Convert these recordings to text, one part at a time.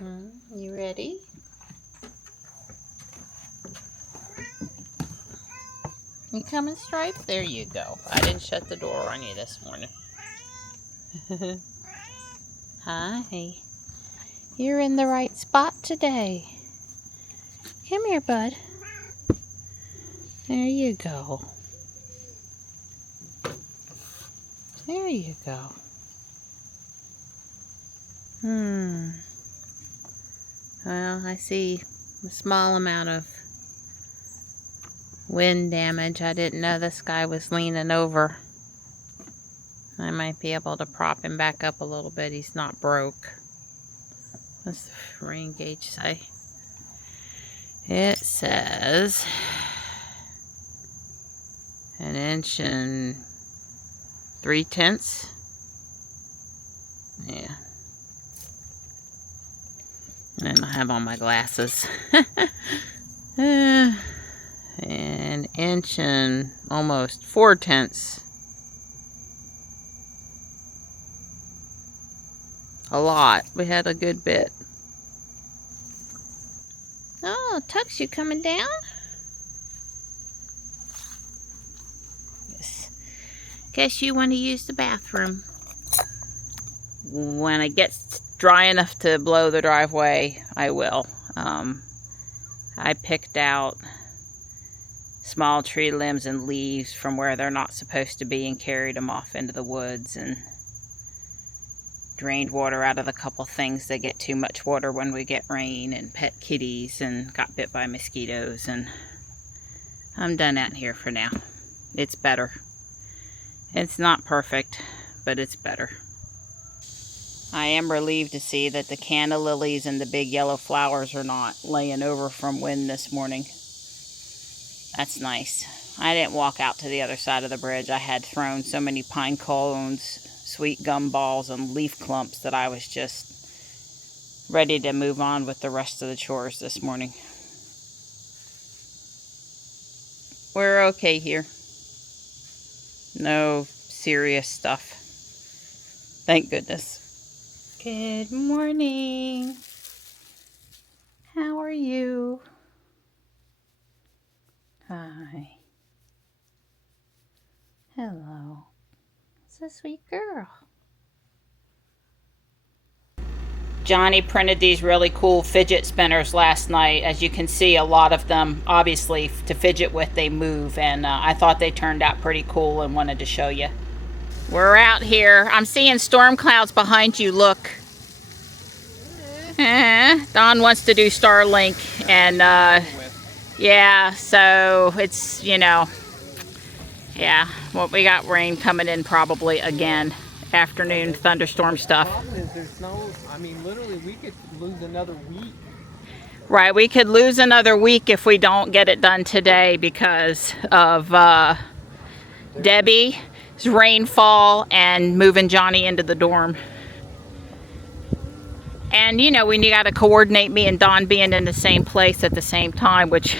You ready? You coming, Stripe? There you go. I didn't shut the door on you this morning. Hi. You're in the right spot today. Come here, bud. There you go. There you go. Well, I see a small amount of wind damage. I didn't know this guy was leaning over. I might be able to prop him back up a little bit. He's not broke. What's the rain gauge say? It says 1 inch and 3/10. Yeah. And I have on my glasses. 1 inch and almost 4/10. A lot. We had a good bit. Oh, Tux, you coming down? Yes. Guess you want to use the bathroom. When it gets dry enough to blow the driveway, I will. I picked out small tree limbs and leaves from where they're not supposed to be and carried them off into the woods and drained water out of the couple things that get too much water when we get rain, and pet kitties, and got bit by mosquitoes, and I'm done out here for now. It's better. It's not perfect, but it's better. I am relieved to see that the canna lilies and the big yellow flowers are not laying over from wind this morning. That's nice. I didn't walk out to the other side of the bridge. I had thrown so many pine cones, sweet gum balls, and leaf clumps that I was just ready to move on with the rest of the chores this morning. We're okay here. No serious stuff. Thank goodness. Good morning. How are you? Hi. Hello. It's a sweet girl. Johnny printed these really cool fidget spinners last night. As you can see, a lot of them, obviously, to fidget with, they move. And I thought they turned out pretty cool and wanted to show you. We're out here. I'm seeing storm clouds behind you. Look. Don wants to do Starlink. And, yeah, so it's, you know, yeah, well, we got rain coming in probably again. Afternoon thunderstorm stuff. The problem is there's no, I mean, literally we could lose another week. Right, we could lose another week if we don't get it done today because of Debbie's rainfall and moving Johnny into the dorm. And you know, we got to coordinate me and Don being in the same place at the same time, which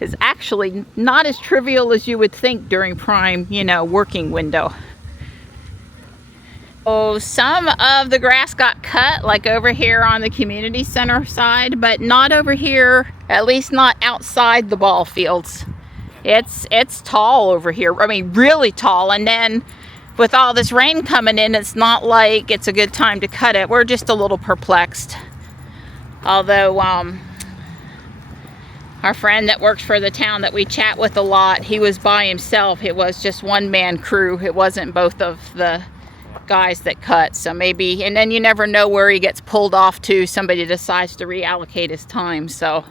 is actually not as trivial as you would think during prime, you know, working window. Oh, some of the grass got cut, like over here on the community center side, but not over here, at least not outside the ball fields. It's tall over here. I mean, really tall. And then with all this rain coming in, it's not like it's a good time to cut it. We're just a little perplexed. Although, our friend that works for the town that we chat with a lot, he was by himself. It was just one-man crew. It wasn't both of the guys that cut. So maybe, and then you never know where he gets pulled off to. Somebody decides to reallocate his time. So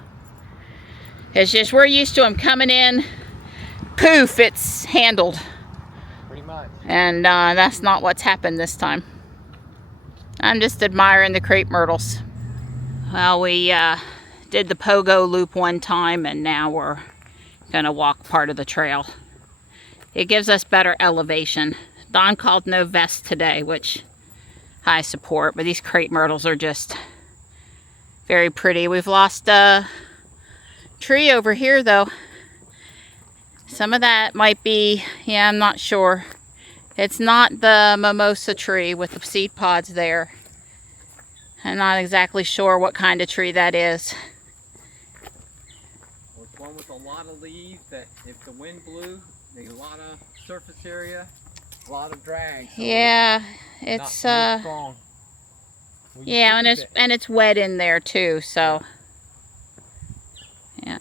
it's just, we're used to him coming in, poof, it's handled. Pretty much. And that's not what's happened this time. I'm just admiring the crepe myrtles. Well, we did the pogo loop one time, and now we're gonna walk part of the trail. It gives us better elevation. Don called no vest today, which I support, but these crepe myrtles are just very pretty. We've lost a tree over here though. Some of that might be, yeah, I'm not sure. It's not the mimosa tree with the seed pods there. I'm not exactly sure what kind of tree that is. Well, it's one with a lot of leaves that if the wind blew, there's a lot of surface area, a lot of drag. So Yeah, it's it's not real strong. Well, yeah, and it's wet in there too, so yeah.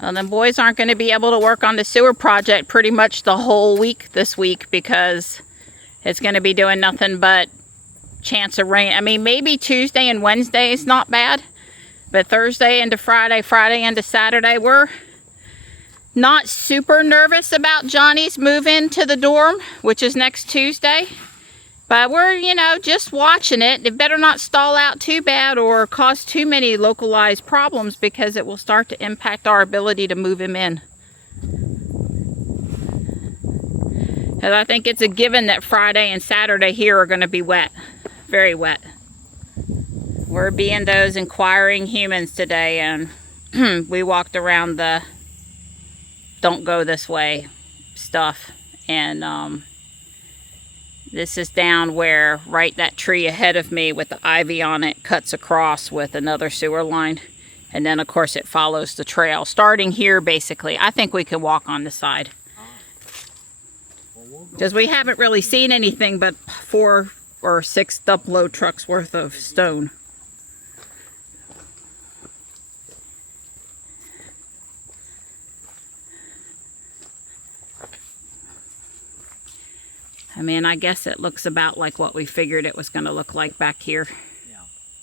Well, the boys aren't going to be able to work on the sewer project pretty much the whole week this week because it's going to be doing nothing but chance of rain. I mean, maybe Tuesday and Wednesday is not bad, but Thursday into Friday, Friday into Saturday, we're not super nervous about Johnny's move into the dorm, which is next Tuesday. But we're, you know, just watching it. It better not stall out too bad or cause too many localized problems because it will start to impact our ability to move him in. Because I think it's a given that Friday and Saturday here are going to be wet. Very wet. We're being those inquiring humans today, and we walked around the don't go this way stuff, and this is down where right that tree ahead of me with the ivy on it cuts across with another sewer line, and then of course it follows the trail starting here. Basically I think we can walk on the side because we haven't really seen anything but 4 or 6 dump load trucks worth of stone. I mean, I guess it looks about like what we figured it was going to look like back here. Yeah.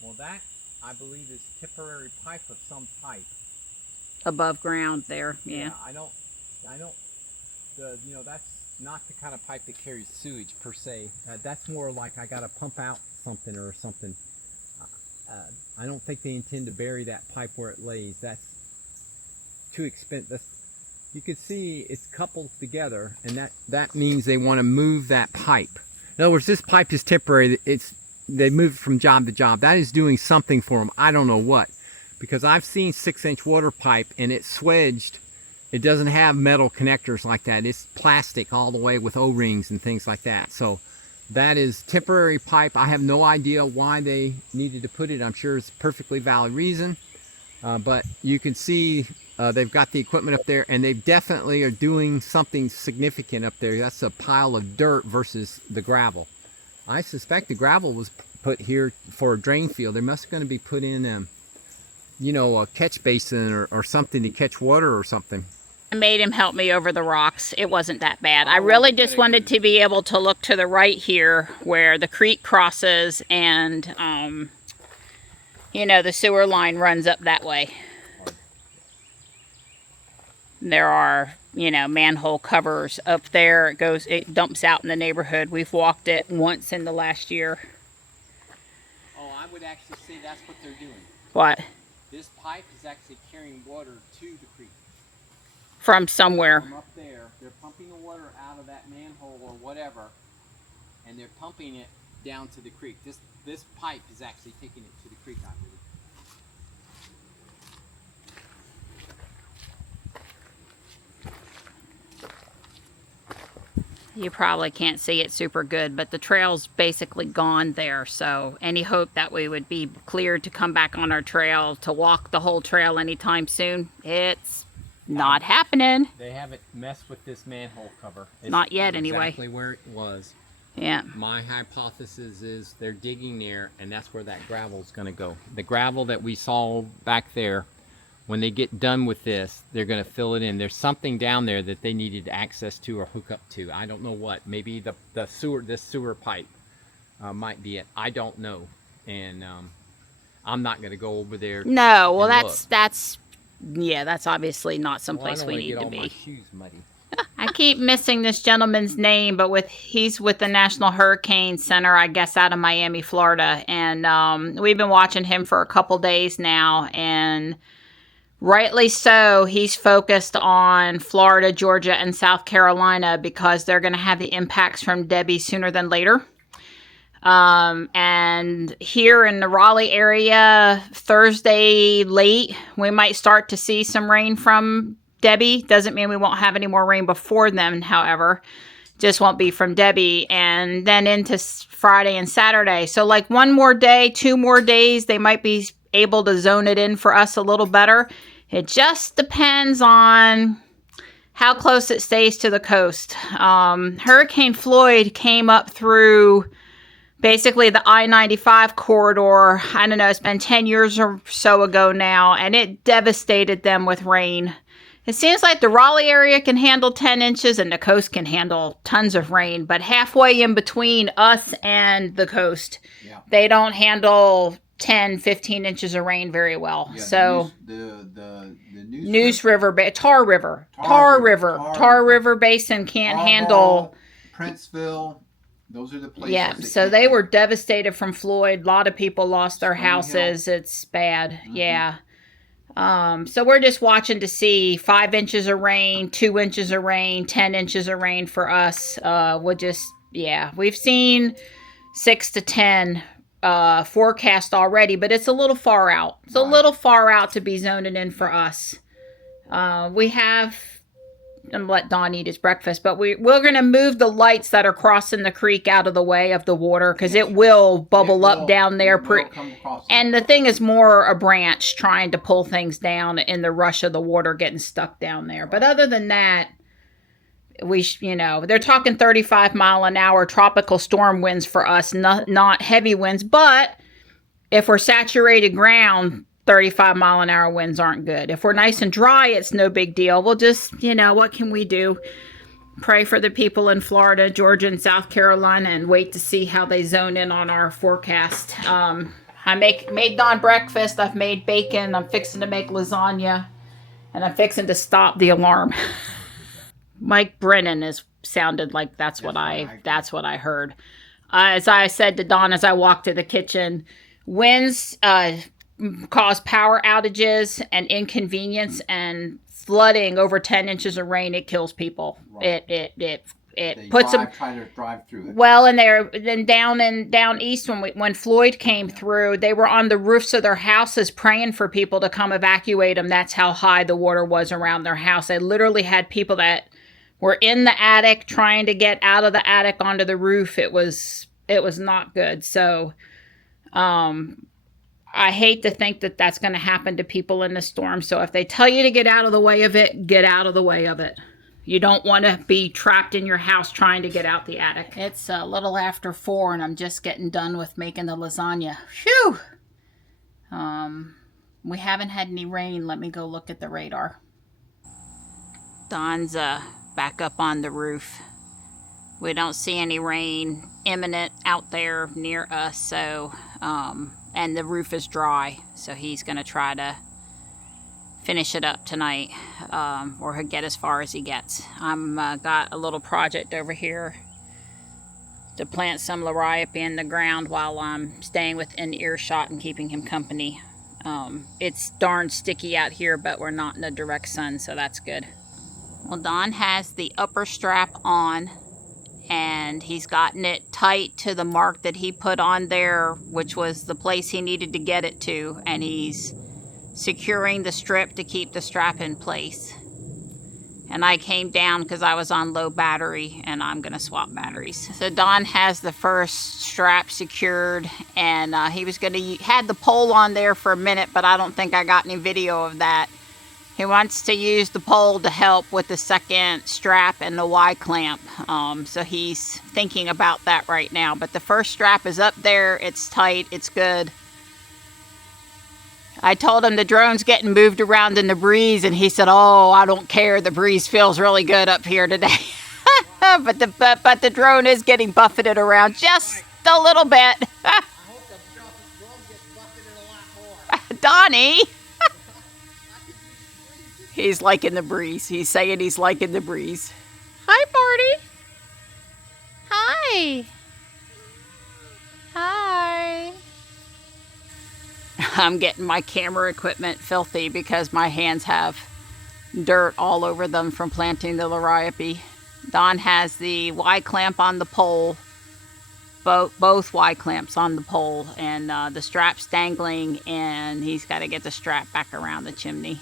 Well, that, I believe, is temporary pipe of some type. Above ground there, yeah. I don't, you know, that's not the kind of pipe that carries sewage per se. That's more like I got to pump out something or something. I don't think they intend to bury that pipe where it lays. That's too expensive. You can see it's coupled together, and that means they want to move that pipe. In other words, this pipe is temporary. They move it from job to job. That is doing something for them. I don't know what, because I've seen 6-inch water pipe and it's swedged. It doesn't have metal connectors like that. It's plastic all the way with O-rings and things like that. So that is temporary pipe. I have no idea why they needed to put it. I'm sure it's a perfectly valid reason, but you can see they've got the equipment up there, and they definitely are doing something significant up there. That's a pile of dirt versus the gravel. I suspect the gravel was put here for a drain field. They're must going to be put in, you know, a catch basin or something to catch water or something. I made him help me over the rocks. It wasn't that bad. I really just wanted to be able to look to the right here where the creek crosses and, you know, the sewer line runs up that way. There are, you know, manhole covers up there. It dumps out in the neighborhood. We've walked it once in the last year. Oh, I would actually say that's what they're doing. What? This pipe is actually carrying water to the creek. From somewhere. From up there, they're pumping the water out of that manhole or whatever, and they're pumping it down to the creek. This pipe is actually taking it to the creek, I believe. You probably can't see it super good, but the trail's basically gone there. So any hope that we would be cleared to come back on our trail to walk the whole trail anytime soon, it's not happening. They haven't messed with this manhole cover. It's not yet, anyway. Exactly where it was. Yeah. My hypothesis is they're digging there, and that's where that gravel is going to go. The gravel that we saw back there, when they get done with this, they're going to fill it in. There's something down there that they needed access to or hook up to. I don't know what. Maybe this sewer pipe might be it. I don't know, and I'm not going to go over there. No, well, that's obviously not someplace we need to be. My shoes muddy. I keep missing this gentleman's name, but he's with the National Hurricane Center, I guess, out of Miami, Florida, and we've been watching him for a couple days now, and rightly so, he's focused on Florida, Georgia, and South Carolina because they're going to have the impacts from Debbie sooner than later. And here in the Raleigh area, Thursday late, we might start to see some rain from Debbie. Doesn't mean we won't have any more rain before then, however. Just won't be from Debbie, and then into Friday and Saturday. So like one more day, 2 more days, they might be able to zone it in for us a little better. It just depends on how close it stays to the coast. Hurricane Floyd came up through basically the I-95 corridor. I don't know, it's been 10 years or so ago now, and it devastated them with rain. It seems like the Raleigh area can handle 10 inches and the coast can handle tons of rain, but halfway in between us and the coast, they don't handle 10, 15 inches of rain very well. Yeah, so the Neuse River, Tar River Basin can't handle. Princeville, those are the places. Yeah, so they were devastated from Floyd. A lot of people lost their houses. It's bad. Yeah. So we're just watching to see 5 inches of rain, 2 inches of rain, 10 inches of rain for us. We've seen 6 to 10 forecast already, but it's a little far out. It's a little far out to be zoning in for us. We have, I'm gonna let Don eat his breakfast, but we're going to move the lights that are crossing the creek out of the way of the water, because it will bubble up down there. And the thing is more a branch trying to pull things down in the rush of the water getting stuck down there. But other than that, they're talking 35 mile an hour tropical storm winds for us, not heavy winds. But if we're saturated ground, 35 mile an hour winds aren't good. If we're nice and dry, it's no big deal. We'll just, what can we do? Pray for the people in Florida, Georgia, and South Carolina, and wait to see how they zone in on our forecast. I made Don breakfast. I've made bacon. I'm fixing to make lasagna, and I'm fixing to stop the alarm. Mike Brennan sounded like that's what I heard. As I said to Don as I walked to the kitchen, winds cause power outages and inconvenience, and flooding over 10 inches of rain, it kills people. Right. It puts them trying to drive through it. Well, and down east when Floyd came through, they were on the roofs of their houses praying for people to come evacuate them. That's how high the water was around their house. They literally had people that were in the attic trying to get out of the attic onto the roof. It was not good. So, I hate to think that that's going to happen to people in the storm. So if they tell you to get out of the way of it, get out of the way of it. You don't want to be trapped in your house trying to get out the attic. It's a little after 4 and I'm just getting done with making the lasagna. Phew! We haven't had any rain. Let me go look at the radar. Don's back up on the roof. We don't see any rain imminent out there near us, so and the roof is dry, so he's going to try to finish it up tonight, or he'll get as far as he gets. I'm got a little project over here to plant some liriope in the ground while I'm staying within earshot and keeping him company. It's darn sticky out here, but we're not in the direct sun, so that's good. Well, Don has the upper strap on, and he's gotten it tight to the mark that he put on there, which was the place he needed to get it to, and he's securing the strip to keep the strap in place. And I came down because I was on low battery, and I'm going to swap batteries. So Don has the first strap secured, and he was going to had the pole on there for a minute, but I don't think I got any video of that. He wants to use the pole to help with the second strap and the Y-clamp. So he's thinking about that right now. But the first strap is up there. It's tight. It's good. I told him the drone's getting moved around in the breeze, and he said, "Oh, I don't care. The breeze feels really good up here today." but the drone is getting buffeted around just a little bit. I hope the drone gets buffeted a lot more. Donnie! He's liking the breeze. He's saying he's liking the breeze. Hi, Marty. Hi. Hi. I'm getting my camera equipment filthy because my hands have dirt all over them from planting the liriope. Don has the Y-clamp on the pole, both Y-clamps on the pole, and the strap's dangling, and he's got to get the strap back around the chimney.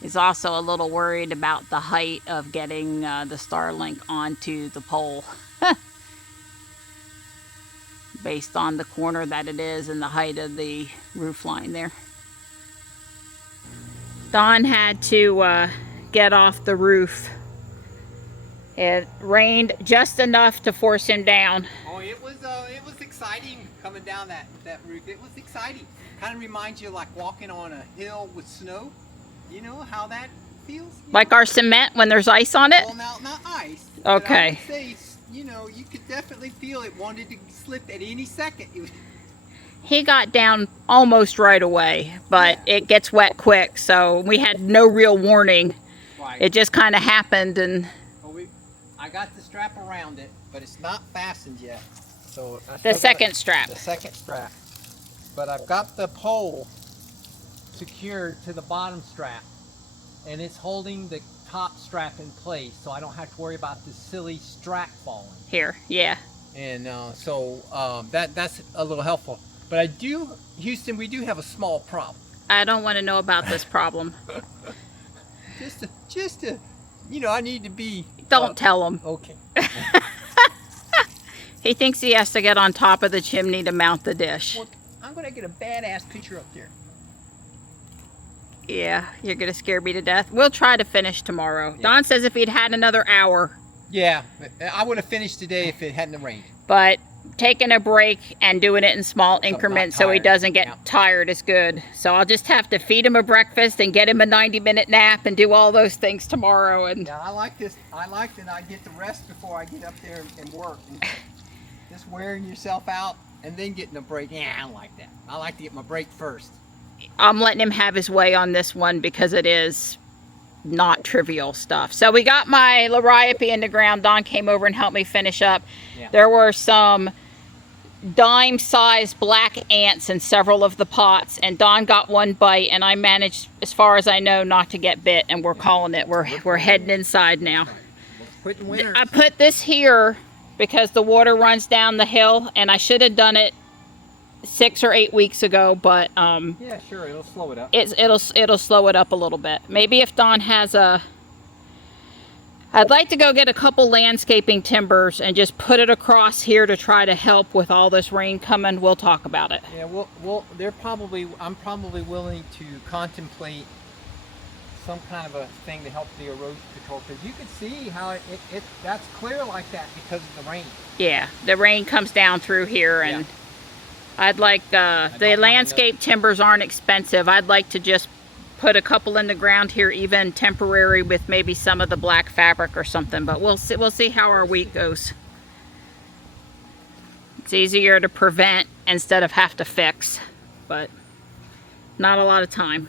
He's also a little worried about the height of getting the Starlink onto the pole. Based on the corner that it is and the height of the roof line there. Don had to get off the roof. It rained just enough to force him down. Oh, it was exciting coming down that roof. It was exciting. Kind of reminds you like walking on a hill with snow. You know how that feels? Like our cement when there's ice on it? Well, not ice. Okay. I would say, you know, you could definitely feel it wanted to slip at any second. He got down almost right away, but it gets wet quick, so we had no real warning. Right. It just kind of happened, and I got the strap around it, but it's not fastened yet. So the second strap. The second strap. But I've got the pole secured to the bottom strap, and it's holding the top strap in place, so I don't have to worry about this silly strap falling. Here, yeah. And that's a little helpful. But Houston, we do have a small problem. I don't want to know about this problem. just to, you know, I need to be. Don't tell him. Okay. He thinks he has to get on top of the chimney to mount the dish. Well, I'm gonna get a badass picture up there. Yeah, you're gonna scare me to death. We'll try to finish tomorrow. Yeah. Don says if he'd had another hour. Yeah, I would have finished today if it hadn't rained. But taking a break and doing it in small increments so he doesn't get tired is good. So I'll just have to feed him a breakfast and get him a 90-minute nap and do all those things tomorrow. And yeah, I like this. I like that I get the rest before I get up there and work. And just wearing yourself out and then getting a break. Yeah, I don't like that. I like to get my break first. I'm letting him have his way on this one because it is not trivial stuff. So we got my liriope in the ground. Don came over and helped me finish up. Yeah. There were some dime-sized black ants in several of the pots, and Don got one bite, and I managed, as far as I know, not to get bit, and we're calling it. We're heading inside now. I put this here because the water runs down the hill, and I should have done it 6 or 8 weeks ago, but yeah, sure, it'll slow it up. It'll slow it up a little bit. Maybe if Don has I'd like to go get a couple landscaping timbers and just put it across here to try to help with all this rain coming. We'll talk about it. Yeah, I'm probably willing to contemplate some kind of a thing to help the erosion control, because you can see how that's clear like that because of the rain. Yeah, the rain comes down through here, and yeah. I'd like the landscape timbers aren't expensive. I'd like to just put a couple in the ground here, even temporary, with maybe some of the black fabric or something. But we'll see how our week goes. It's easier to prevent instead of have to fix, but not a lot of time.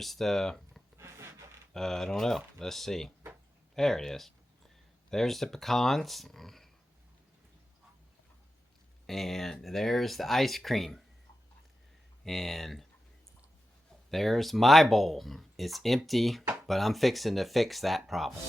There's the, I don't know. Let's see. There it is. There's the pecans. And there's the ice cream. And there's my bowl. It's empty, but I'm fixing to fix that problem.